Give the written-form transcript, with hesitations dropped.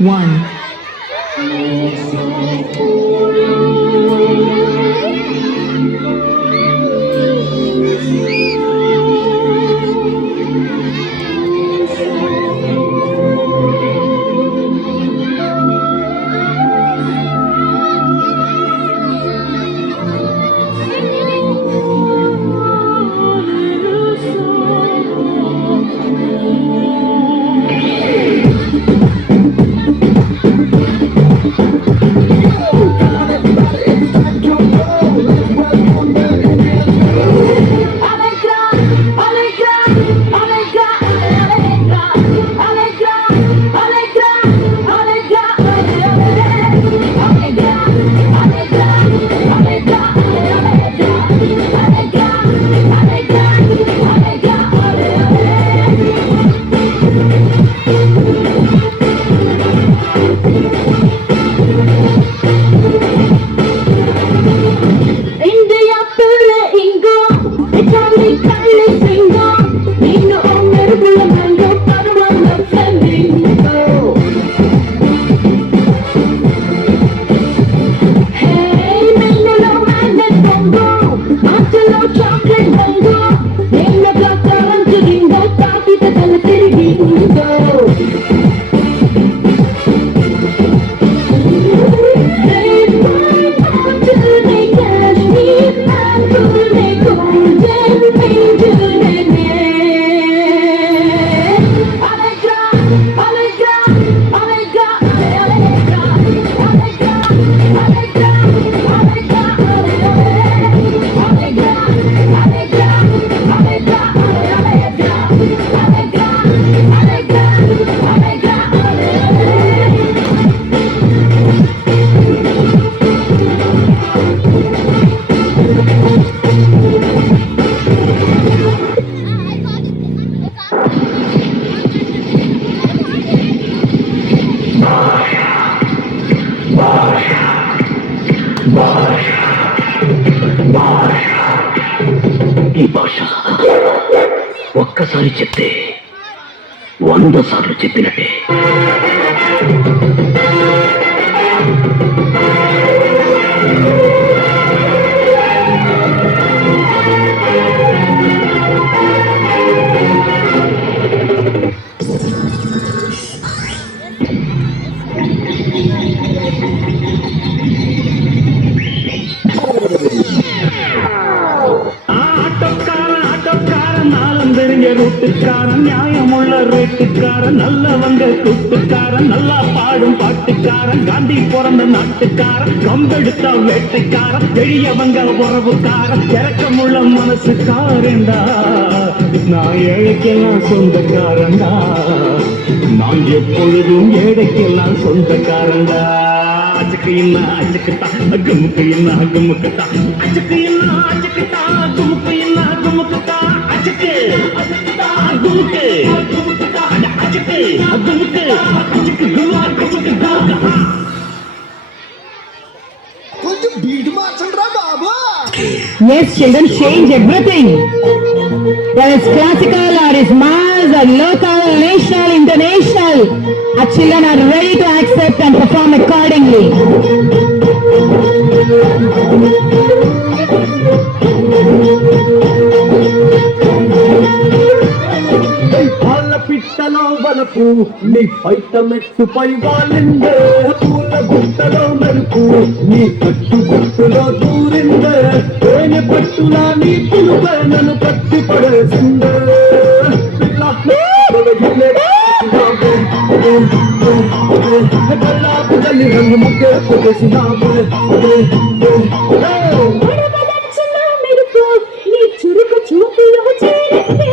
One. ఈ భాష ఒక్కసారి చెప్తే 100 సార్లు చెప్పినట్టే. ரூட்டுக்காரன் நியாயமுள்ள ரேட்டுக்காரன் நல்லவங்க கூட்டுக்காரன் நல்லா பாடும் பாட்டுக்காரன் காந்தி பிறந்த நாட்டுக்காரன் கம்பெடுத்தா வேட்டைக்காரன் பெரியவங்க உறவுக்காரன் இறக்கமுள்ள மனசுக்காரன்டா நான் ஏழைக்கெல்லாம் சொந்தக்காரன்டா நான் எப்பொழுதும் ஏழைக்கெல்லாம் சொந்தக்காரன்டா அச்சுக்கு என்ன அச்சுக்குத்தா குமுக்கு என்ன குமுக்குத்தா அச்சுக்கு என்ன அச்சுக்குத்தா குமுக்கு என்ன குமுக்குத்தா அச்சுக்கு குமுக்கு அச்சுக்கு குமுக்கு அச்சுக்கு குமுக்கு அச்சுக்கு குமுக்கு. కొంచెం beat మార్చండిరా Babu. Yes, children, change everything. Whether it's classical or it's mass or local, national, international, our children are ready to accept and perform accordingly. పిట్టలో వలపు నీ పైట మెట్టుపై వాలిందే పూల గుట్టలో మెరుపు నీ కట్టు గుట్టులో దూరిందే తేనె పట్టులా నీ పులుపే నన్ను కట్టి పడేసిందే రంగు ముగ్గే కొట్టేసినావే చురుకు చూపులో చేరిందే